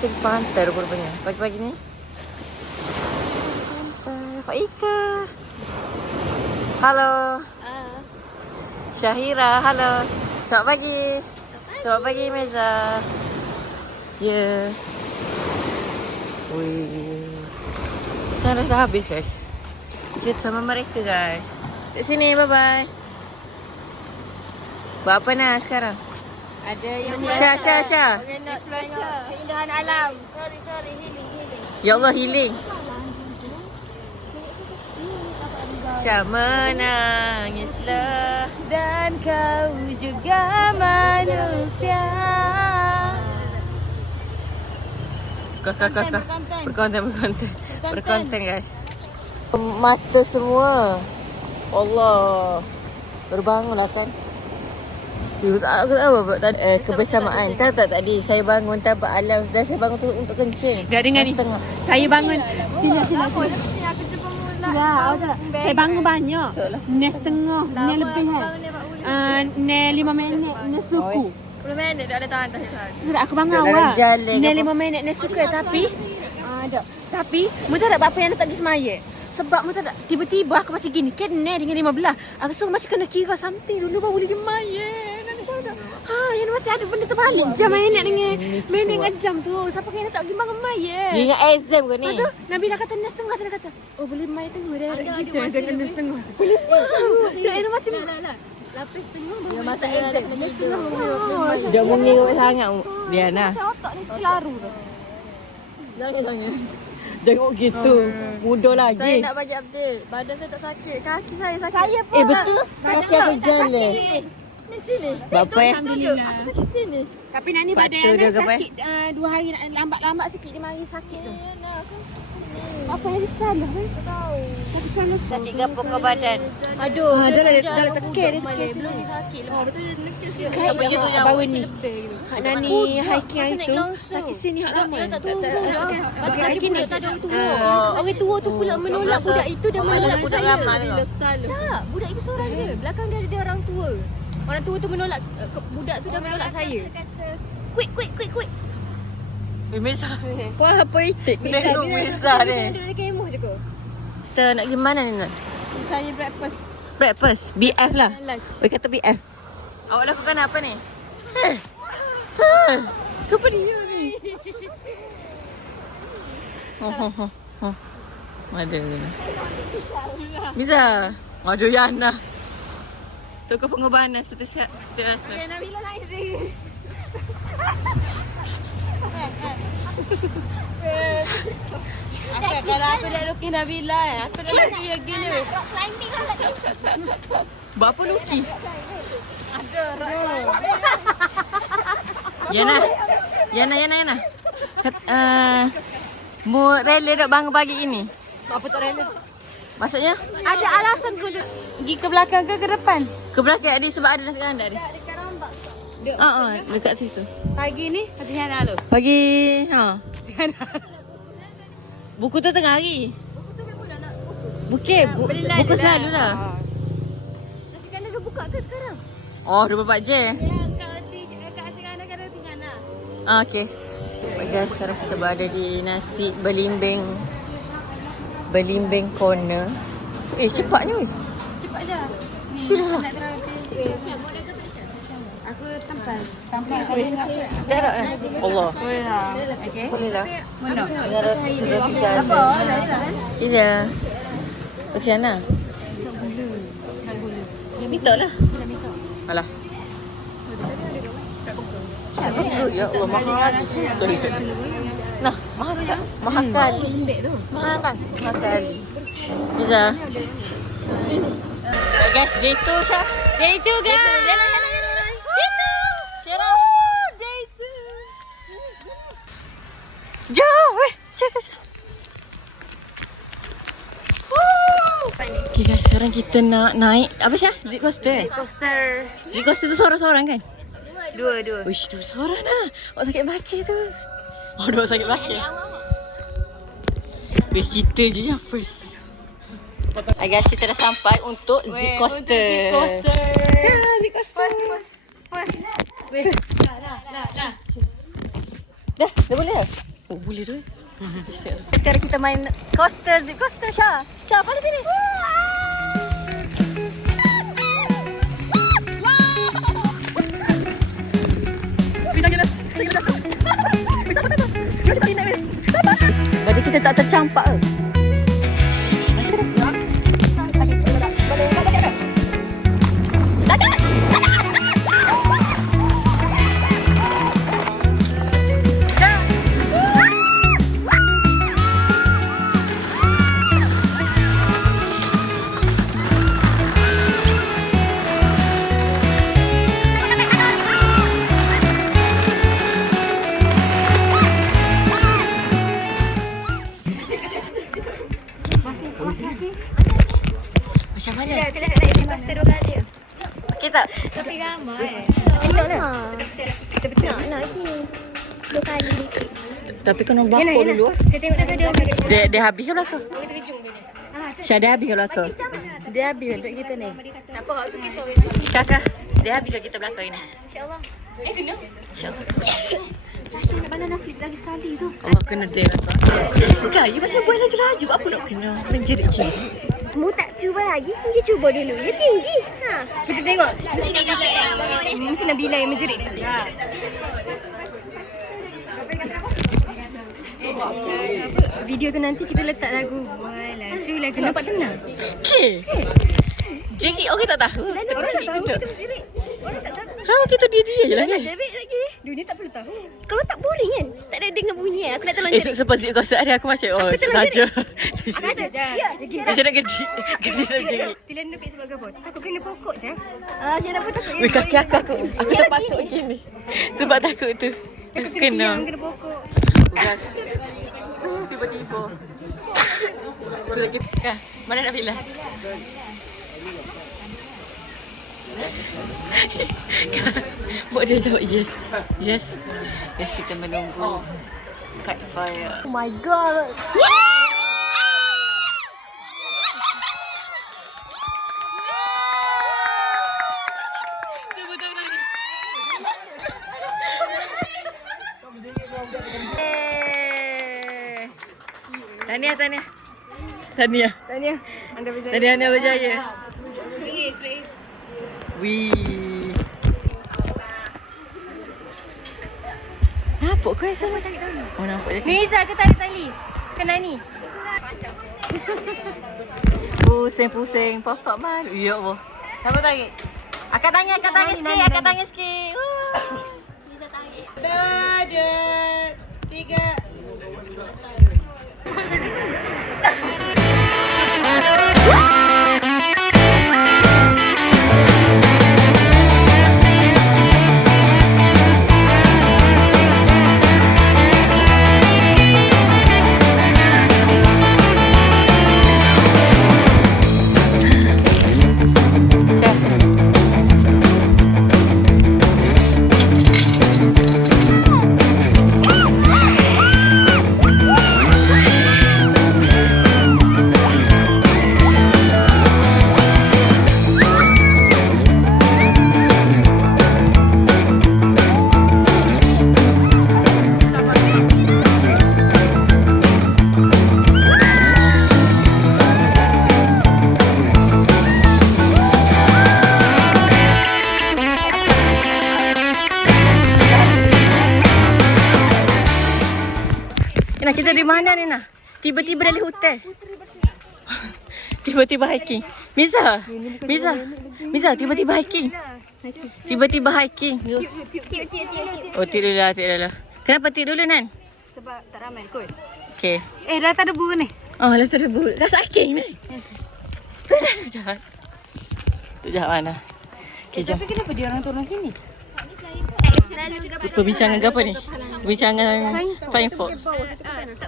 Kita di pantai rupanya. Pagi-pagi ni. Pantai. Faika. Halo. Syahira, halo. Selamat pagi. Selamat pagi, Meza. Ya. Wih. Sekarang dah habis, guys. Kita sama mereka, guys. Kat sini, bye-bye. Buat apa nak sekarang? Ada yang Syah. Okay, nak tengok keindahan alam. Sorry, healing. Ya Allah, healing. Syah menangislah dan kau juga manusia. Berkonten guys. Mata semua. Allah. Berbangunlah kan. Aku tak tahu kebersamaan. Tak tadi saya bangun tanpa alam dan saya bangun tu untuk kencing. Dah dengar ni. Setengah. Saya bangun. Tidak. Saya bangun banyak. Ni setengah, ni lebih ni 5 minit, ni suku. 10 minit dah ada tahan. Tak, aku bangun awal. Ni 5 minit, ni suku tapi Tapi mu tak ada apa yang tak disemaya. Sebab mu tak ada tiba-tiba aku macam gini. Kan ni dengan 15. Aku suruh masih kena kira something dulu baru boleh semaya. Yang macam ada benda terbalik jam minit dengan jam tu. Siapa kena tak pergi bangun maya. Dia ingat exam ke ni? Aduh, Nabila kata ni setengah dia kata. Oh boleh mai tengah dia kita dengan setengah. Dia ada macam lapis tengah baru. Ya masa exam nak tidur. Dia mengirut sangat Diana. Otak ni selaru tu. Jangan. Tengok gitu. Muda lagi. Saya nak bagi update. Badan saya tak sakit. Kaki saya sakit. Saya pun. Betul. Kaki aku jalan. Ni sini. Bapa Tunjuk. Aku sakit sini. Tapi Nani Patut badan dia dia ke apa? sakit 2 hari lambat sikit dia mari sakit tu. Apa yang salah kan? Tak tahu. Tapi salah Sakit gapo ke badan? Aduh, dah dah tekir belum ni sakit lepas betul dia nekis dia. Kayak begitu yang baru ni. Lebih gitu. Hak Nani hiking hari tu sakit sini hak lama. Dia tak turun dah. Lepas tu Hiking budak lagi. tak ada orang tua. Orang tua tu pula menolak budak itu dan menolak budak saya. ramai tu. Tak, budak itu seorang je. Belakang dia ada orang tua. Orang tua tu menolak budak tu dah menolak saya. Quick. Misah. Apa itik? Kena tu misah ni. Dia kemoh je kau. Kita nak pergi mana ni nak? Saya breakfast. Breakfast. BF lah. Lunch. Oi kata BF. Awak lakukan apa ni? Kenapa dia ni? Ada. Misah. Ada Yana. Tukar pengorbanan seperti biasa. Okay, Nabila naik dia. Kalau aku dah luki Nabila aku dah luki yang gini. Rock climbing lah tadi. Buat apa luki? Yana. Mu rela dok bangun pagi ini? Apa tak rela? Maksudnya? Ada alasan kau pergi ke belakang ke depan? Ke belakang ni sebab ada nasi kandar ni. Dekat rambak. Dekat situ. Pagi ni katanya nak lu. Pagi, buku tu tengah hari. Buku tu memang nak Bukit, buku selalu lah. Nasi kandar dah buka ke sekarang? Oh, 24 je. Ya, kat Asyikana kan tinggal nak. Okey. Guys, sekarang kita berada di nasi belimbing corner. Cepatnya weh. Cepat je. Sila. Nak terlalu aku tampal. Dah tak? Allah. Boleh lah. Okey. Boleh lah. Mana? Apa? Iya. Kesiana. Minta lah. Alah. Ya Allah, mahal. Sorry. Nah, mahal sekali. Mahal kan? Mahal sekali. Bisa. Guys, day 2 Syah. Day 2 guys. Day 2. Syarah. Day 2. Jauh weh. Cek. Okay guys, sekarang kita nak naik apa Syah? Zip coaster. Zip coaster tu seorang-seorang kan? Dua. Wish, tu seorang dah. Awak sakit baki tu. Oh, dah sakit baki. Weh, kita je yang first. Guys, kita dah sampai untuk Zip coaster. Ya, Zip coaster. First. Dah. Dah boleh dah? Oh, boleh tu. Sekarang kita main coaster, zip coaster, Syah. Syah, mana sini? Badan kita tak tercampak ke? Macam mana? Kita nak naik coaster 2 kali. Kita Tapi ramai. Kita nak. Kita betul nak lagi. 2 kali dikit. Tapi kena berlakon dulu. Saya tengok dah ada. Dia habis ke belakang? Kita kejung tadi. Syah, dia habis ke belakang? Dia habis untuk kita ni. Tak apa, tu kisah. Kakak, dia habis ke kita belakang ini? InsyaAllah. Kena? InsyaAllah. Rasa nak banana flip lagi sekali tu. Allah kena dia kata. Bukan, you pasal buat laju-laju. Apa nak kena? Menjerit-jerit. Mu tak cuba lagi, dia cuba dulu. Dia tinggi. Ha. Kita tengok. Mesti Nabila yang menjerit nanti. Ha. Video tu nanti kita letak lagu Buai laju laju nampak tenang. Okay. Jadi orang tak tahu. Orang tak tahu kita menjerit. Orang tak tahu. Kenapa kita dia je lah ni? Jerit lagi. Dunia tak perlu tahu. Kalau tak boring kan. Tak ada dengar bunyi kan. Aku nak tolong jerit. Sebab zip konsert hari aku macam saja. Aku ada je. Macam nak gedi. Gedi nak jerit. Tila nepik sebab apa? Takut kena pokok je. Jangan apa takut. Weh, kaki aku terpasuk gini. Sebab takut tu. Takut kena tiang, kena pokok. Tiba-tiba. Tu lagi. Mana nak pilih? Buat dia jawab yes. Yes. Yes, kita menunggu kite fire. Oh my god. Tahniah. Anda berjaya. Tahniah anda berjaya. Straight. Wih. Nampak kau rasa? Oh, nampak je. Meza ke tarik tali? Kena ni. Pusing-pusing. Pokok malu. Ya Allah. Siapa tarik? Akak tanya sikit. Meza tarik. Dah je. 3. Kita di mana ni nak? Tiba-tiba dari hotel. Tiba-tiba hiking. Miza, tiba-tiba hiking. Tiba-tiba hiking. Tiup. Oh, tiup dulu lah. Kenapa tiup dulu, Nan? Sebab tak ramai kot. Okay. Dah tak ada debu ni. Oh, dah tak ada buat. Dah hiking ni. Tu jahat mana? Okay, jom. Tapi kenapa dia orang turun sini? Perbincangan ke apa ni? Perbincangan Flying Fox.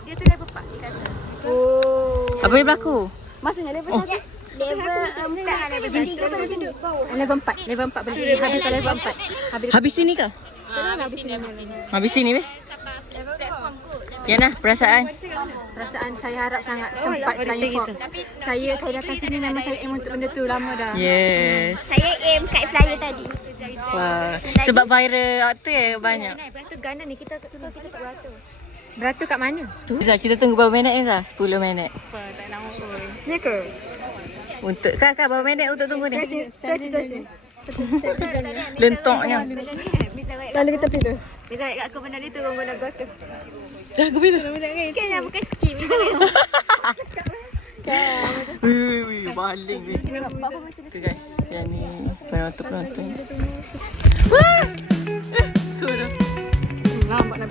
Dia tu level 4 dia kata. Oh. Apa yang berlaku? Maksudnya level 1. Level 4. Level 4 berdiri. Habis ke level 4. Habis sini ke? Habis sini weh? Yana, perasaan? Perasaan saya harap sangat sempat Flying Fox. Saya datang sini memang saya aim untuk benda tu lama dah. Yes. Saya aim kite flyer tadi. Wah. Sebab viral tu banyak. Lepas tu Ghana ni kita tak beratur. Beratur kat mana? Zah, kita tunggu berapa minit ni Zah? 10 minit. Apa, tak lama pun. Ya ke? Untuk Kak berapa minit untuk tunggu ni? Cuaca. Lentoknya. Lalu kita pilih. Bisa kat aku benda ni turun guna gotu. Dah aku pilih. Kan yang bukan skim. Wih, baling wih. Tu guys, yang ni penonton. Wah! Sudah.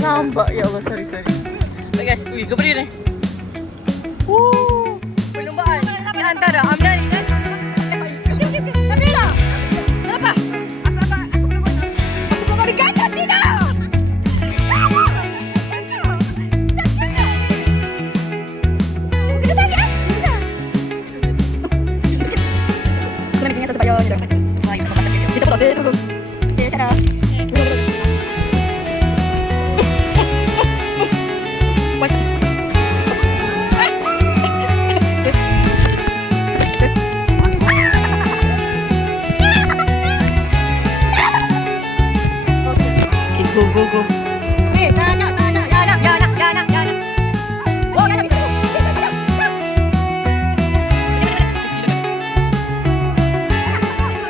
Nampak ya Allah, sorry. Tak guys, wih, ke beri ni. Perlumbaan di antara Amna ni kan. Kamera. Kenapa? Aku belum ada gajah tidak. Kita potong dulu. Okey, tada. Go. Jangan. Oh, jangan.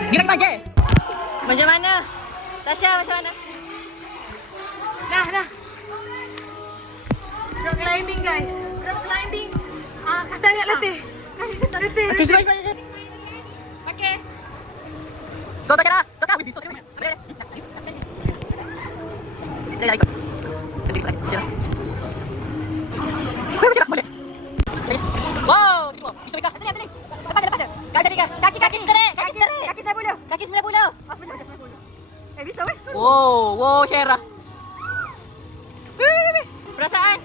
Gerak pagi. Macam mana? Tasha, macam mana? Dah. Rock climbing guys. Sangat letih. Okey, cepat. Okey. Go Tasha. Go kau. Dah ikut. Boleh. Wow, bisa dekat. Sini. Lepas. Kau jadi kaki terik. Kaki 90. Kaki 90. Bisa weh. Wow, Syera. Perasaan.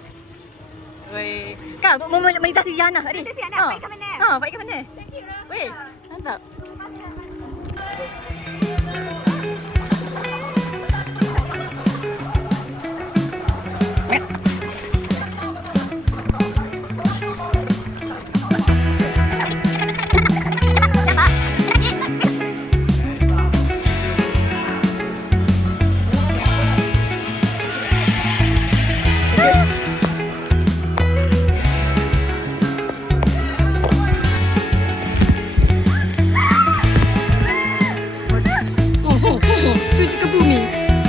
Weh. Kau mau meditasi Yana tadi? Meditasi Yana, baik ke mana? Baik ke mana? Thank you. Weh, mantap.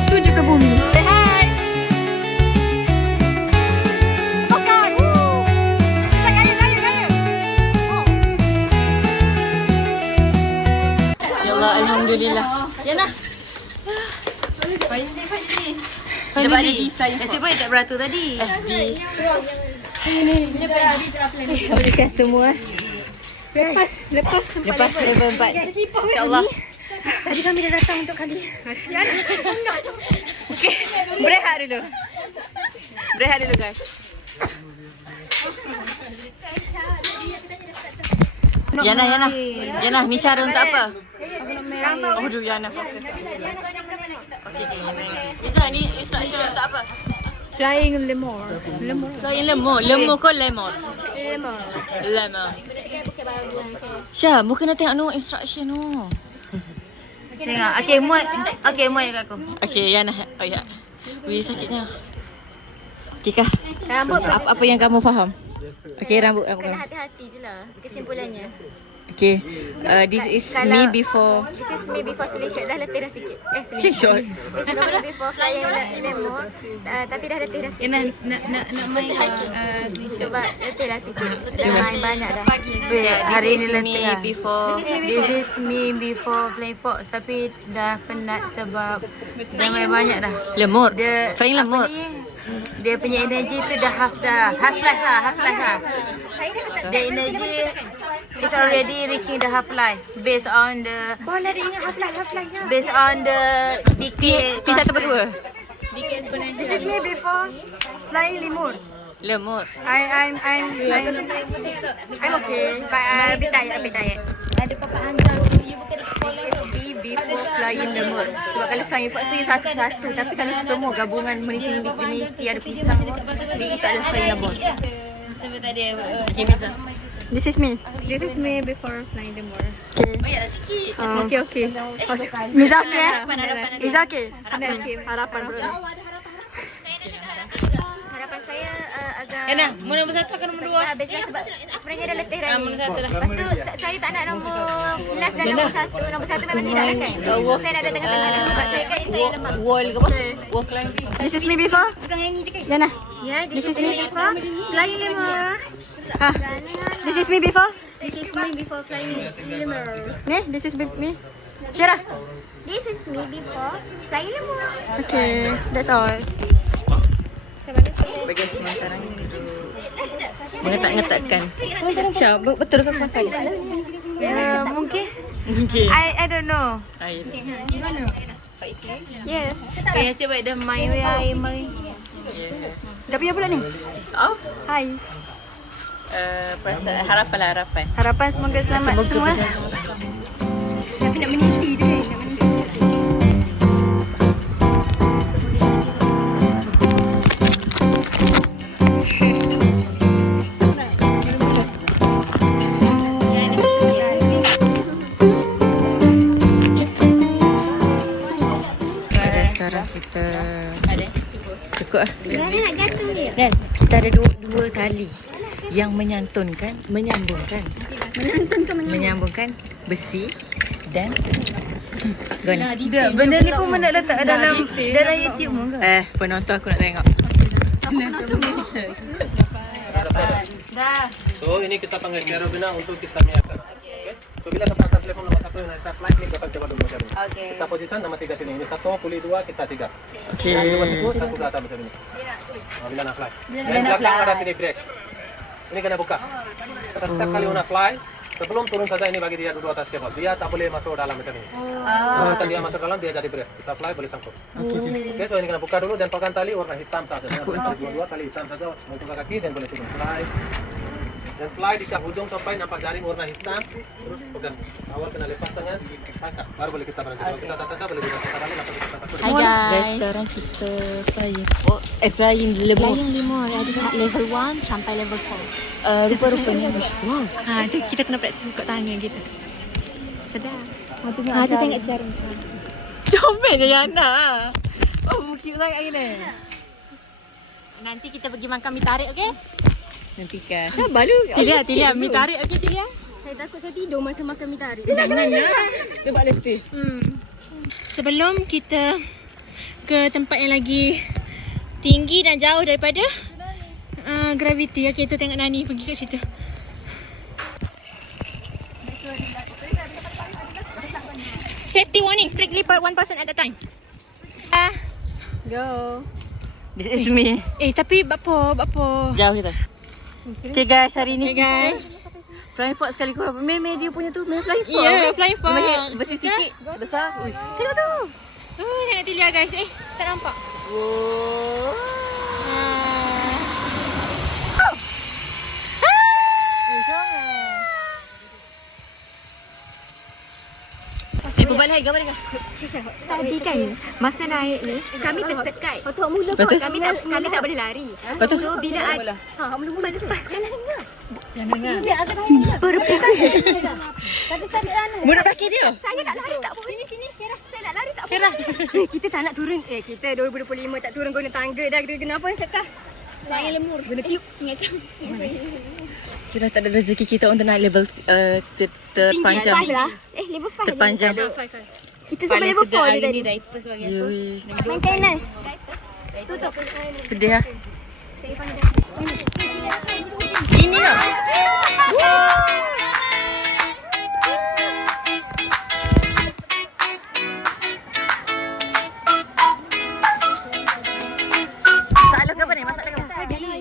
Suju ke bumi. Say hi. Tepukan. Gaya. Ya Allah, alhamdulillah. Yana. Finally. Nasib baik tak beratur tadi. Lepas semua. Lepas Level 4. InsyaAllah. Tadi kami dah datang untuk kali. Okey, berehat dulu guys. Yana, ni cara untuk apa? Aduh, Yana fokus. Okey. Bisa ni instruction untuk apa? Flying lemur. Flying lemur. Lemur ke lemur? Lemur. Syah, bukan nak tengok no instruction no. Tengok. Okey, muat kat aku. Okey, Yana. Oh ya. Wih, sakitnya. Okey kah? Rambut Apa yang kamu faham? Okey, rambut kena kamu. hati-hati je lah kesimpulannya. Okey. This is me before. This is me before slingshot dah letih dah sikit. Slingshot. This is me before flying lemur. Tapi dah letih dah sikit. Nak main Cuba letih dah sikit. Dah main banyak dah. Hari ini letih before. This is me before flying fox. Tapi dah penat sebab dah main banyak dah. Lemur. Dia Flying lemur. Dia punya energi tu dah half life lah. The energy is already reaching the half life based on the based on the decay. T1 berdua. Decay exponential. This is me before flying lemur. Lemur. I'm okay, but a bit tired. ada papa hantar you bukan before flying lemur. Sebab kalau flying fox tu satu-satu, tapi kalau semua gabungan meniti ada pisang, dia itu adalah flying lemur. Sampai tadi Okay, Miza. This is me. This is me before flying the more. Okay. Oh ya, sikit. Okay. Miza okay? Harapan. Miza okay? Okay. Harapan bro. Harapan saya Yana, nombor 1 ke nombor 2? Habislah sebab sebenarnya dah letih dah ni. Nombor 1 dah. Lepas tu saya tak nak nombor last dan nombor 1. Nombor 1 memang tidak lah kan. Saya nak ada tengah-tengah lah sebab saya kan saya lemak. Wall ke apa? Wall climbing. This is me before. Bukan yang ni je kan? Jana. Ya, this is me before flying lemur. Ah. This is me before. This is me before flying lemur. Ni, this is me. Syirah. This is me before flying lemur. Okay, that's all. Bagi semua sekarang ni mengetak-ngetakkan. Syah, betul ke makan? Mungkin. Okay. I don't know. Yeah. Ya, sebab dah main main. Dah punya pula ni? Oh, Hai. Perasaan harapan lah, harapan. harapan semoga selamat semua. Tapi nak meniti tu kan. Sekarang kita cukup lah. Nak gantung dia. Dan kita ada dua tali yang menyambungkan besi dan gona. Tidak, benda ni pun nak letak dalam YouTube mu ke? Penonton aku nak tengok. So ini kita panggil carabiner untuk kita miakan. Okay. So bila kita angkat telefon nomor 1 yang start light ni kita coba dulu macam ni. Okay. Kita posisikan nama 3 sini. Ini 1, pulih 2, kita 3. Okey. Yang dua situ, satu ke atas macam ini. Bila nak fly. Dan belakang ada sini brake. Ini kena buka. Kita setiap kali nak fly, sebelum turun saja ini bagi dia duduk atas kabel. Dia tak boleh masuk dalam macam ini. Kalau dia masuk dalam dia jadi brake. Kita fly boleh sangkut. Okey, so ini kena buka dulu dan pegang tali warna hitam saja. Dua tali hitam saja. Buka kaki dan boleh turun. Fly. Dan fly di ujung sampai nampak jaring warna hitam. Terus pegang. Awal kena lepas tangan, angkat. Baru boleh kita berhenti. Kalau kita tak angkat boleh kita balik atau kita takut. Hai guys. Sekarang kita flying. Flying lemur. Flying lemur ada level 1 sampai level 4. Rupa-rupanya wow. Tu kita kena praktis buka tangan kita. Sedap. Tu tengok jarum. Comel je Yana. Oh, mungkin sangat gini. Nanti kita pergi makan mi tarik, okey? Nantikan. Sabar lu. Tilia, mi tarik okey Tilia? Saya takut saya tidur masa makan mi tarik. Jangan ya. Sebab letih. Sebelum kita ke tempat yang lagi tinggi dan jauh daripada graviti, okey, kita tengok Nani pergi kat situ. Safety warning, strictly per one person at a time. Go. This is me. Tapi bapak. Jauh kita. Okay guys, hari ni Okay guys. Flying fox sekali kurang. Meme dia punya tu, meme flying fox. Ya, flying fox. Besi sikit, besar. Ui. Tengok tu. Tengok Tilia guys. Tak nampak. Oh. Berbalik gambar dengan. Tadi kan masa naik ni kami tersekat. Hak mula kot kami tak boleh lari. Betul. So bila ada mula lepaskan lah dengar. Yang dengar. Dia akan dengar. Berputar. Tapi tadi anu. Mudah belakang dia. Saya nak lari tak boleh sini. Saya nak lari tak boleh. Kita tak nak turun. Kita 2025 tak turun guna tangga dah. Kenapa Syekah? Flying lemur. Guna tiup. Ingatkan. Kira tak ada rezeki kita untuk naik level terpanjang. Level 5 Terpanjang. Kita sampai level 4 dia tadi. Yui. Maintenance. Tutup. Sedih lah. Gini lah. Masalah ke apa ni? Masalah ke apa?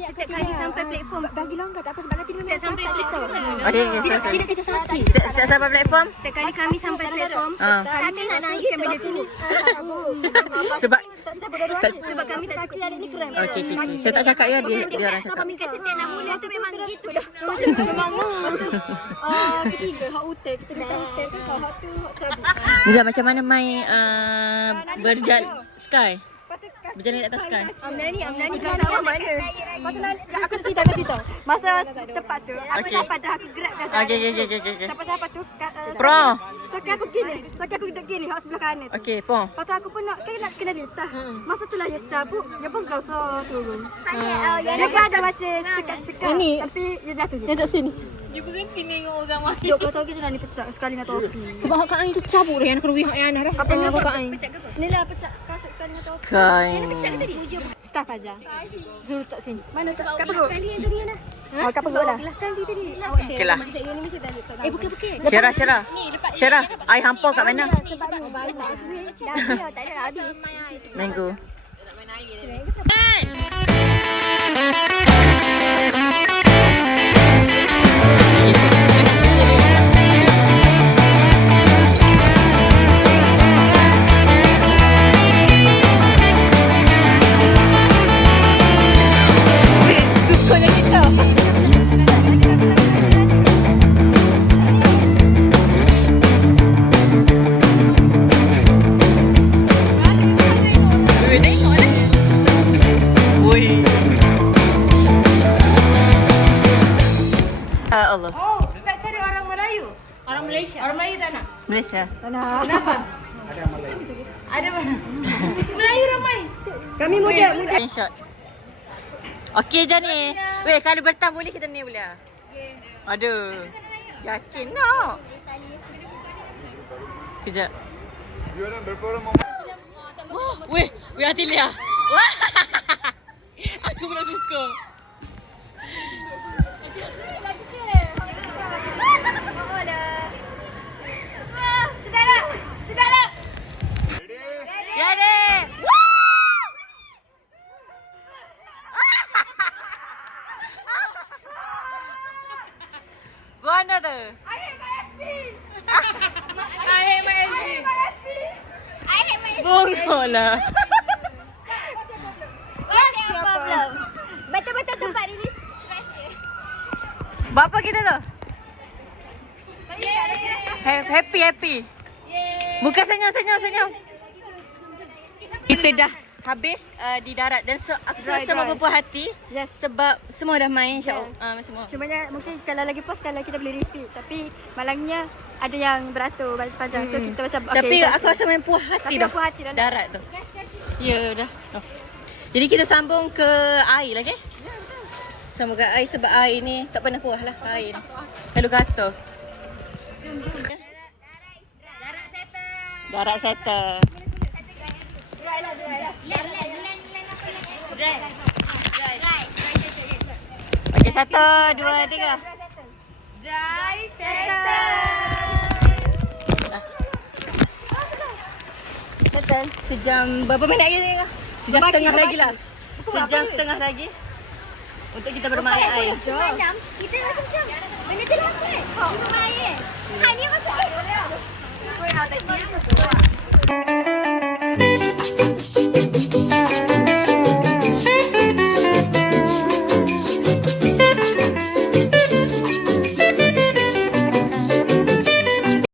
Setiap kali sampai platform bagi longgar tak apa sebab nanti memang sampai platform. Okey, Tidak kita sakit. Setiap sampai platform? Setiap kali kami sampai platform, kami nak naikkan benda tu. Sebab Sebab kami tak cukup tinggi. okey. Saya tak cakap ya, dia orang cakap. Kami kat setiap nak mula tu memang gitu. Memang ketiga hak hotel kita kata hotel tu hak tu hak cabut. Niza, macam mana main berjalan sky? Berjalan di atas sky? Amnani kat sawah mana? Aku cerita. Masa tempat tu, aku sampai dah aku gerak dah. Okey. Sampai tu Pro. Setakat aku gini. Setakat aku duduk gini, hak sebelah kanan. Okey, pom. Lepas tu aku pun nak kena litah. Masa tu lah dia cabut, dia pun kau turun. Dia pun ada macam sekat-sekat. Tapi dia jatuh je. Yang tak sini. Duk kau tahu kita dah ni pecah sekali dengan topi. Sebab hak Ain tu cabut dah yang kena wihak yang dah. Apa ni hak Ain? Ni lah pecah kasut sekali dengan topi. Kain. Staff aja. Suruh tak sini. Mana kat perut? Kali yang tadi lah. Oh, kat perut lah. Kali tadi. Okey lah. Bukan. Syara. Syara, ai hampa kat mana? Sebab ni dah tak ada habis. Mango. Allah. Oh, tak cari orang Melayu? Orang Malaysia? Orang Melayu tak nak? Malaysia. Kenapa? Ada mana? Melayu ramai. Kami muda. Screenshot. Okey je ni. Weh, kalau bertam boleh kita ni boleh. Aduh. Yakin tak? Kejap. Weh, weh hati Lia. Wah. Aku pula suka. Ready? Mana tu? I hate my SB. Buruk lah. What's your problem? Betul-betul tempat ini fresh air. Berapa kita tu? Happy. Bukan senyum. Kita dah habis di darat dan aku rasa semua berpuas hati. Yes. Sebab semua dah main insya-Allah. Semua. Cumanya mungkin kalau lagi pas kalau kita boleh repeat. Tapi malangnya ada yang beratur panjang. So kita macam Tapi okay, aku rasa main puas hati Tapi dah. puas hati dah. Darat tu. Ya dah. Jadi kita sambung ke air lah, okey? Sambung ke air sebab air ni tak pernah puas lah air ni. Lalu kata. Darat settle. Okey, 1, 2, 3. Dry settle. Betul. Sejam berapa minit lagi ni? Sejam setengah lagi lah. Sejam setengah lagi. Untuk kita bermain air. Semalam kita rasa macam benda tu lambat. Minum air. Ha ni masuk air. Kau yang tak